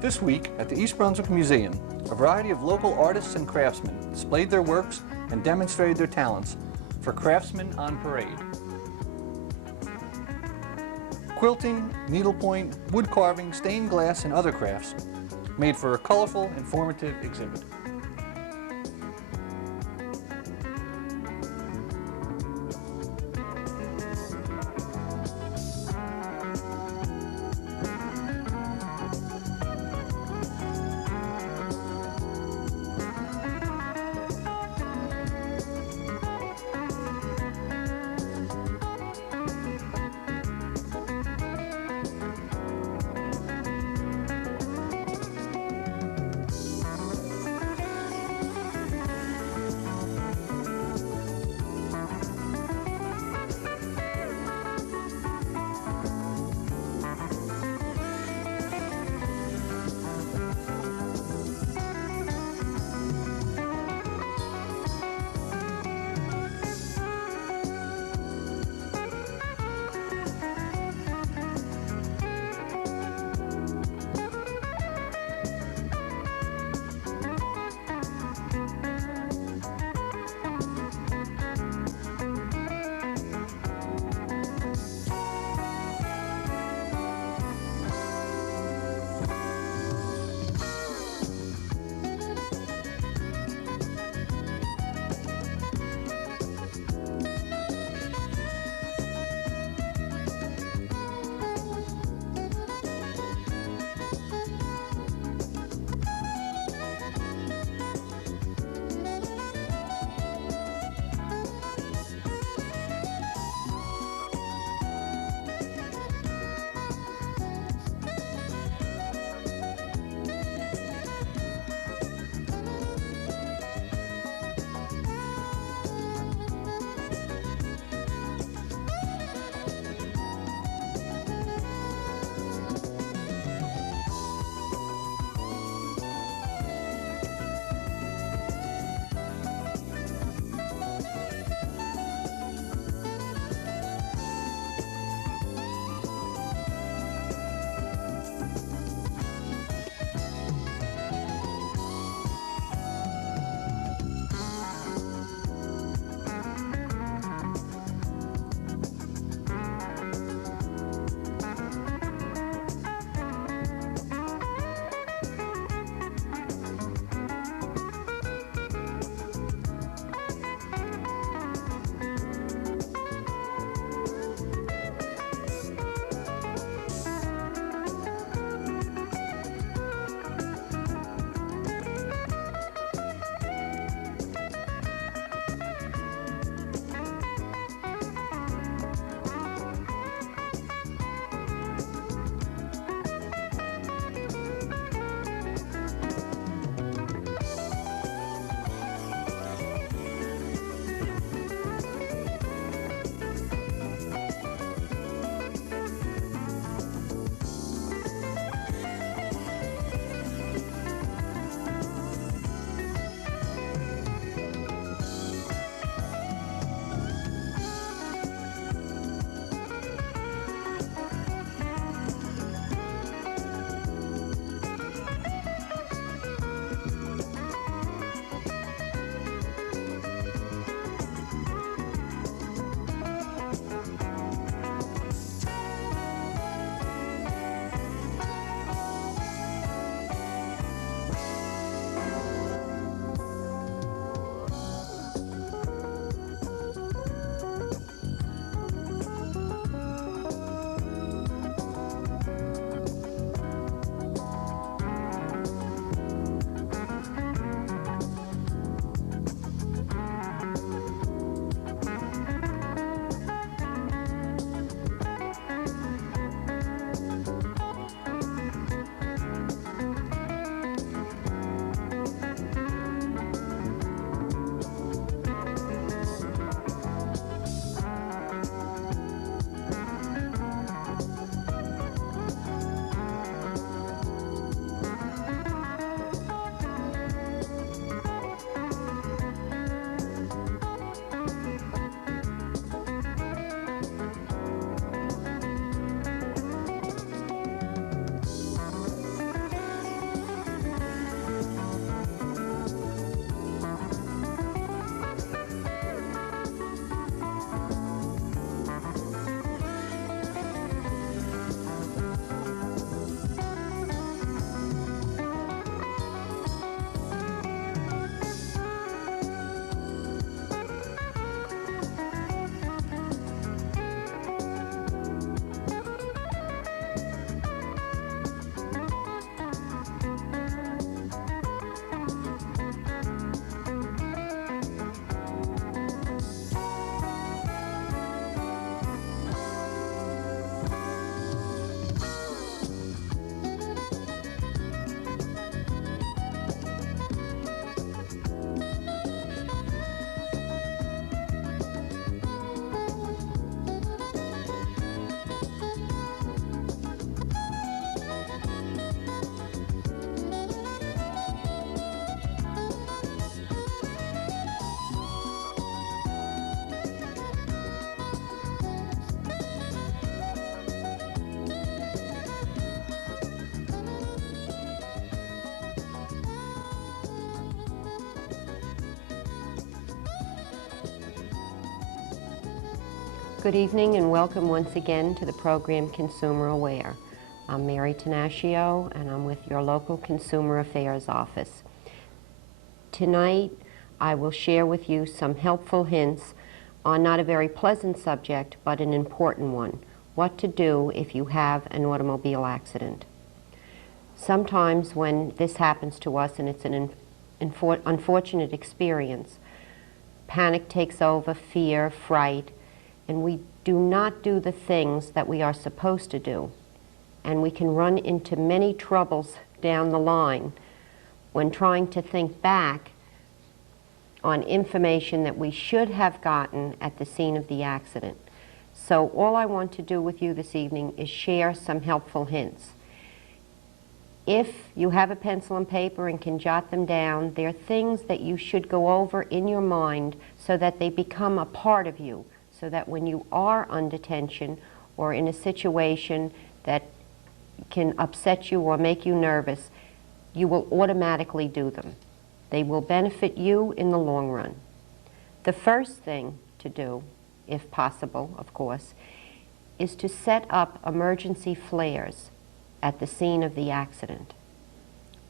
This week at the East Brunswick Museum, a variety of local artists and craftsmen displayed their works and demonstrated their talents for Craftsmen on Parade. Quilting, needlepoint, wood carving, stained glass, and other crafts made for a colorful, informative exhibit. Good evening and welcome once again to the program Consumer Aware. I'm Mary Tenaccio and I'm with your local Consumer Affairs office. Tonight I will share with you some helpful hints on not a very pleasant subject but an important one: what to do if you have an automobile accident. Sometimes when this happens to us, and it's an unfortunate experience, panic takes over, fear, fright, and we do not do the things that we are supposed to do. And we can run into many troubles down the line when trying to think back on information that we should have gotten at the scene of the accident. So all I want to do with you this evening is share some helpful hints. If you have a pencil and paper and can jot them down, there are things that you should go over in your mind so that they become a part of you, so that when you are under tension or in a situation that can upset you or make you nervous, you will automatically do them. They will benefit you in the long run. The first thing to do, if possible, of course, is to set up emergency flares at the scene of the accident,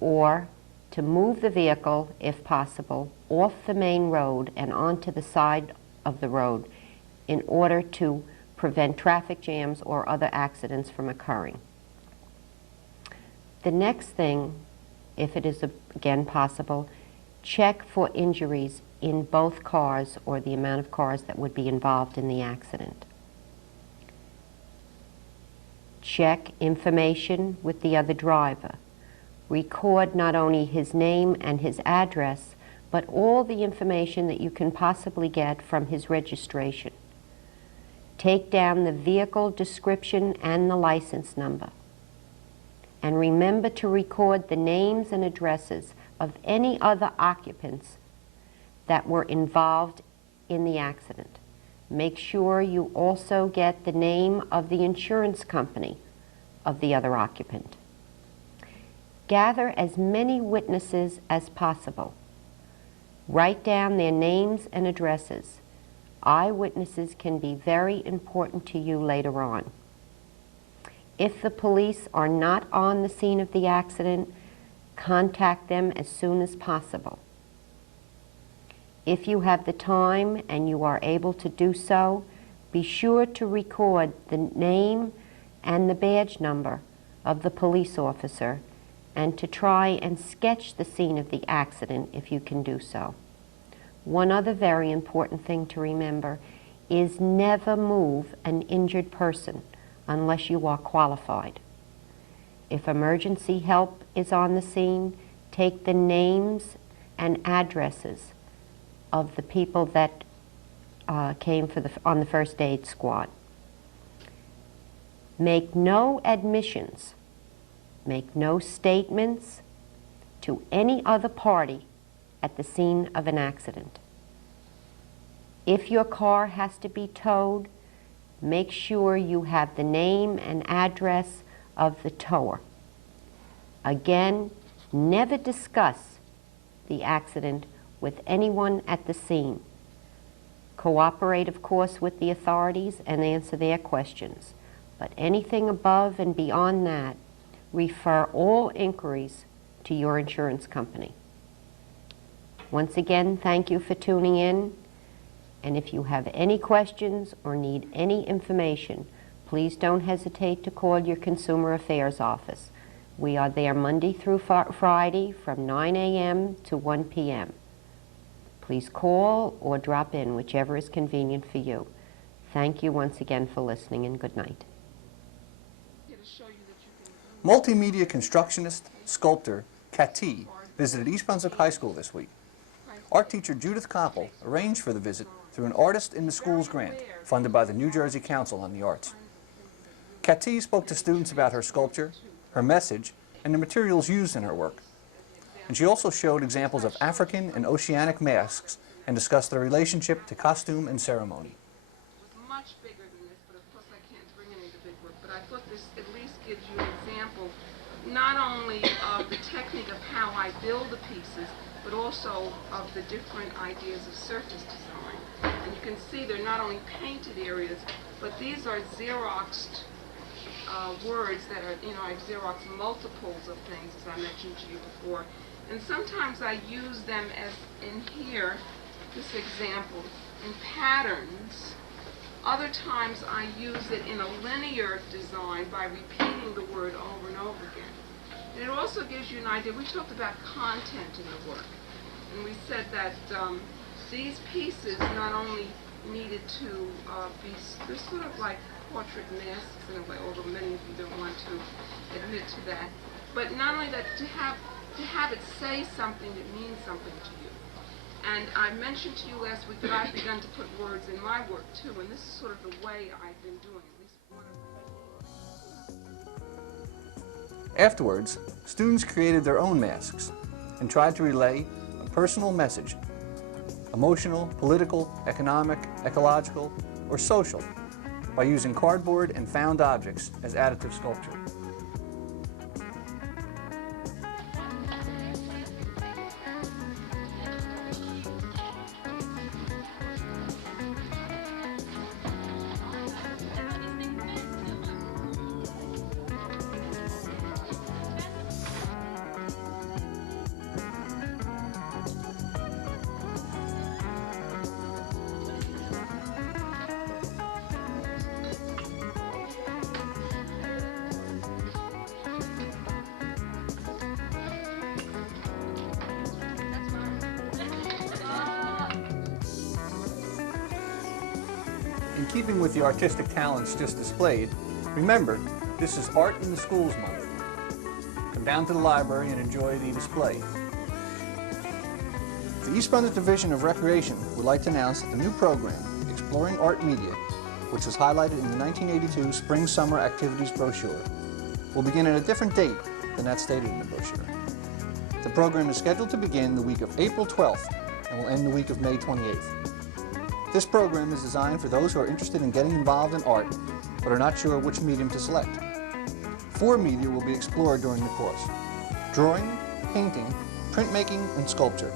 or to move the vehicle, if possible, off the main road and onto the side of the road in order to prevent traffic jams or other accidents from occurring. The next thing, if it is again possible, check for injuries in both cars or the amount of cars that would be involved in the accident. Check information with the other driver. Record not only his name and his address, but all the information that you can possibly get from his registration. Take down the vehicle description and the license number. And remember to record the names and addresses of any other occupants that were involved in the accident. Make sure you also get the name of the insurance company of the other occupant. Gather as many witnesses as possible. Write down their names and addresses. Eyewitnesses can be very important to you later on. If the police are not on the scene of the accident, contact them as soon as possible. If you have the time and you are able to do so, be sure to record the name and the badge number of the police officer and to try and sketch the scene of the accident if you can do so. One other very important thing to remember is never move an injured person unless you are qualified. If emergency help is on the scene, take the names and addresses of the people that came on the first aid squad. Make no admissions, make no statements to any other party at the scene of an accident. If your car has to be towed, make sure you have the name and address of the tower. Again, never discuss the accident with anyone at the scene. Cooperate, of course, with the authorities and answer their questions. But anything above and beyond that, refer all inquiries to your insurance company. Once again, thank you for tuning in. And if you have any questions or need any information, please don't hesitate to call your Consumer Affairs office. We are there Monday through Friday from 9 a.m. to 1 p.m. Please call or drop in, whichever is convenient for you. Thank you once again for listening, and good night. Multimedia constructionist, sculptor, Cathy visited East Brunswick High School this week. Art teacher Judith Koppel arranged for the visit through an Artist in the Schools grant funded by the New Jersey Council on the Arts. Cathy spoke to students about her sculpture, her message, and the materials used in her work. And she also showed examples of African and oceanic masks and discussed their relationship to costume and ceremony. Much bigger than this, but of course I can't bring any of the big work, but I thought this at least gives you an example not only of the technique of how I build the pieces, but also of the different ideas of surface design. And you can see they're not only painted areas, but these are Xeroxed words that are, I've Xeroxed multiples of things, as I mentioned to you before. And sometimes I use them as in here, this example, in patterns. Other times I use it in a linear design by repeating the word over and over again. And it also gives you an idea. We talked about content in the work. And we said that these pieces not only needed to they're sort of like portrait masks in a way, although many of you don't want to admit to that. But not only that, to have it say something that means something to you. And I mentioned to you last week that I've begun to put words in my work too, and this is sort of the way I've been doing, at least one of them. Afterwards, students created their own masks and tried to relay a personal message, emotional, political, economic, ecological, or social, by using cardboard and found objects as additive sculpture. In keeping with the artistic talents just displayed, remember, this is Art in the Schools Month. Come down to the library and enjoy the display. The East Brunswick Division of Recreation would like to announce that the new program, Exploring Art Media, which was highlighted in the 1982 Spring-Summer Activities brochure, will begin at a different date than that stated in the brochure. The program is scheduled to begin the week of April 12th and will end the week of May 28th. This program is designed for those who are interested in getting involved in art but are not sure which medium to select. 4 media will be explored during the course: drawing, painting, printmaking, and sculpture.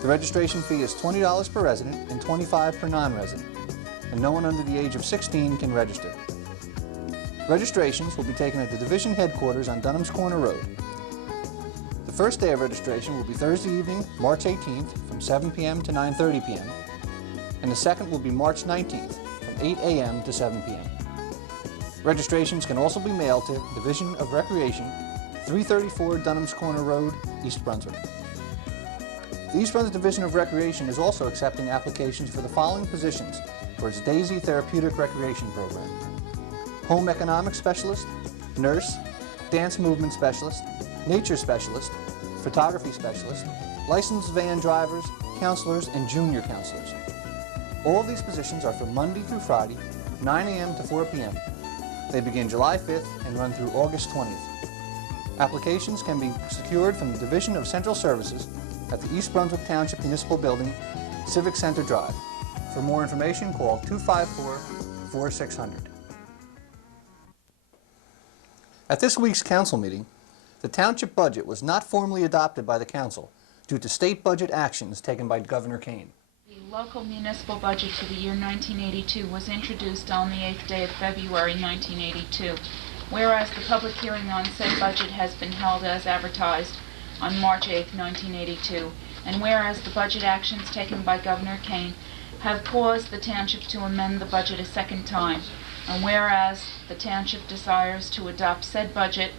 The registration fee is $20 per resident and $25 per non-resident, and no one under the age of 16 can register. Registrations will be taken at the division headquarters on Dunham's Corner Road. The first day of registration will be Thursday evening, March 18th from 7 p.m. to 9:30 p.m. and the second will be March 19th from 8 a.m. to 7 p.m. Registrations can also be mailed to Division of Recreation, 334 Dunham's Corner Road, East Brunswick. The East Brunswick Division of Recreation is also accepting applications for the following positions for its DAISY Therapeutic Recreation Program: Home Economics Specialist, Nurse, Dance Movement Specialist, Nature Specialist, Photography Specialist, Licensed Van Drivers, Counselors, and Junior Counselors. All of these positions are from Monday through Friday, 9 a.m. to 4 p.m. They begin July 5th and run through August 20th. Applications can be secured from the Division of Central Services at the East Brunswick Township Municipal Building, Civic Center Drive. For more information, call 254-4600. At this week's council meeting, the township budget was not formally adopted by the council due to state budget actions taken by Governor Kane. The local municipal budget for the year 1982 was introduced on the 8th day of February 1982, whereas the public hearing on said budget has been held as advertised on March 8, 1982, and whereas the budget actions taken by Governor Kane have caused the township to amend the budget a second time, and whereas the township desires to adopt said budget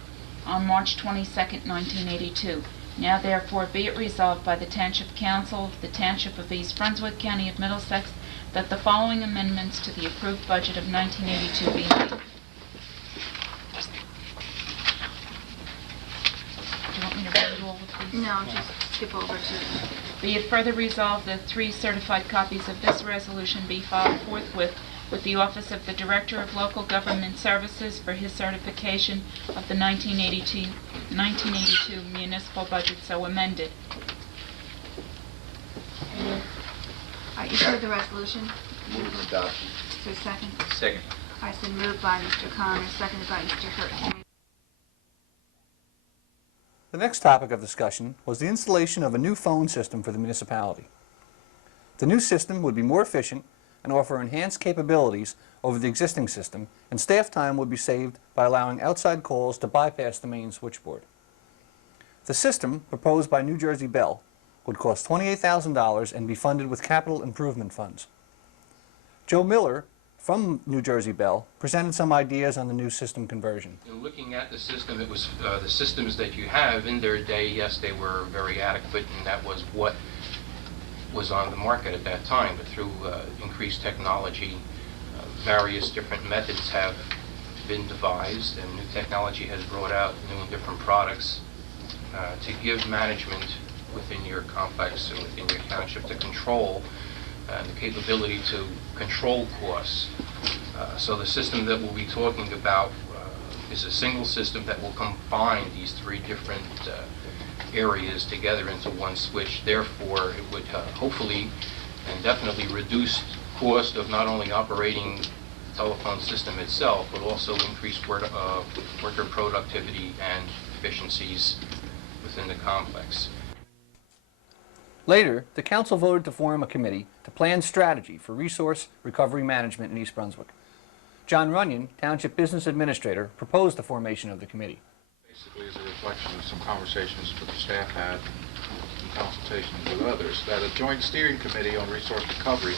on March 22, 1982. Now therefore be it resolved by the Township Council of the Township of East Brunswick, County of Middlesex, that the following amendments to the approved budget of 1982 be made. Do you want me to read all of these? No, just skip over to... Be it further resolved that 3 certified copies of this resolution be filed forthwith with the Office of the Director of Local Government Services for his certification of the 1982 municipal budget so amended. All right, you've heard the resolution. Move adoption. Is there a second? Second. All right, it's been moved by Mr. Connor, seconded by Mr. Hurt. The next topic of discussion was the installation of a new phone system for the municipality. The new system would be more efficient and offer enhanced capabilities over the existing system, and staff time would be saved by allowing outside calls to bypass the main switchboard. The system, proposed by New Jersey Bell, would cost $28,000 and be funded with capital improvement funds. Joe Miller from New Jersey Bell presented some ideas on the new system conversion. In looking at the system, it was the systems that you have in their day, yes, they were very adequate, and that was what was on the market at that time. But through increased technology, various different methods have been devised, and new technology has brought out new and different products to give management within your complex and within your township to control the capability to control costs. So the system that we'll be talking about is a single system that will combine these three different areas together into one switch. Therefore, it would hopefully and definitely reduce cost of not only operating the telephone system itself, but also increase worker productivity and efficiencies within the complex. Later, the council voted to form a committee to plan strategy for resource recovery management in East Brunswick. John Runyon, Township Business Administrator, proposed the formation of the committee. Basically, as a reflection of some conversations that the staff had in consultation with others, that a joint steering committee on resource recovery,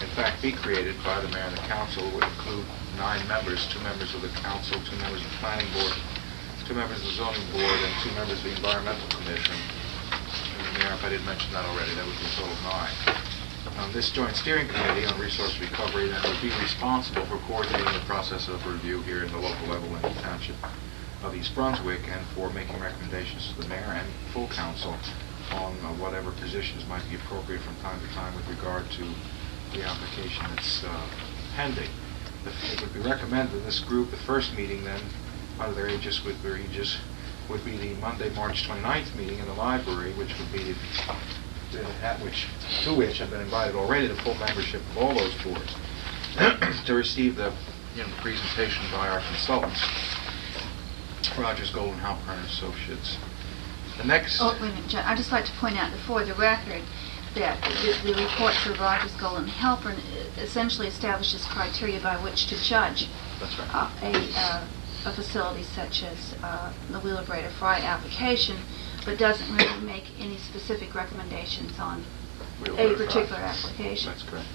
in fact, be created by the mayor and the council, would include 9 members, 2 members of the council, 2 members of the planning board, 2 members of the zoning board, and 2 members of the environmental commission. Mayor, if I didn't mention that already, that would be a total of 9. This joint steering committee on resource recovery then would be responsible for coordinating the process of review here in the local level in the township of East Brunswick, and for making recommendations to the mayor and full council on whatever positions might be appropriate from time to time with regard to the application that's pending. It would be recommended that this group, the first meeting then, under their aegis would be the Monday, March 29th meeting in the library, which would be to which have been invited already the full membership of all those boards to receive the presentation by our consultants, Rogers, Golden, Halpern and Associates. The next. Oh, wait a minute, John. I'd just like to point out for the record that the report for Rogers, Golden, and Halpern essentially establishes criteria by which to judge. That's right. A facility such as the Wheeler Fry application, but doesn't really make any specific recommendations on a particular application. That's correct.